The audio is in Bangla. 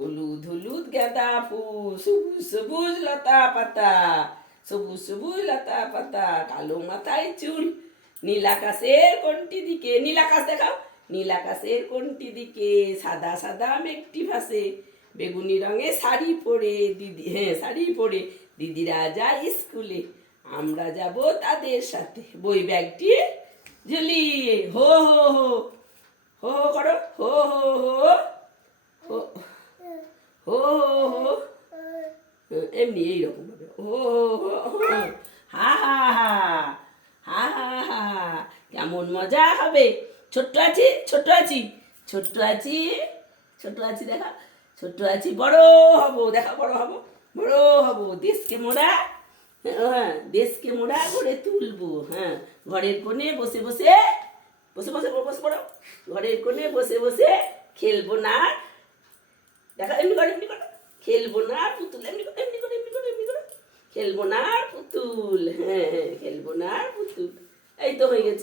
হলুদ হলুদ গাঁদা ফুল, সবুজ সবুজ লতা পাতা, সবুজ সবুজ লতা পাতা, কালো মাথায় চুল, নীল আকাশের কোনটি দিকে, নীল আকাশ দেখাও, নীল আকাশের কোনটি দিকে সাদা সাদা মেঘটি ভাসে, বেগুনি রঙের শাড়ি পরে দিদি, হ্যাঁ শাড়ি পরে দিদিরা যায় স্কুলে, আমরা যাব তাদের সাথে বই ব্যাগটি ঝুলিয়ে। হো হো হো, হো হো করো, হো হো হো, হো হো হো, এমনি এইরকম ভাবে হো হো হো, হা হা হা, হা হা হা, কেমন মজা হবে। ছোট্ট আছি, ছোট্ট আছি, ছোট্ট আছি, ছোট্ট আছি দেখা, ছোট্ট আছি, বড় হব দেখা, বড় হব, বড় হব, দেশকে মোরা, হ্যাঁ দেশকে মোরা গড়ে তুলবো। হ্যাঁ ঘরের কোণে বসে বসে, বসে বসে বসে পড়ো, ঘরের কোণে বসে বসে খেলবো না, দেখা এমনি করে, এমনি করে খেলবো না পুতুল, এমনি করে এমনি করে এমনি করে এমনি করে খেলবো না পুতুল, হ্যাঁ হ্যাঁ খেলবো না পুতুল, এই তো হয়ে গেছে।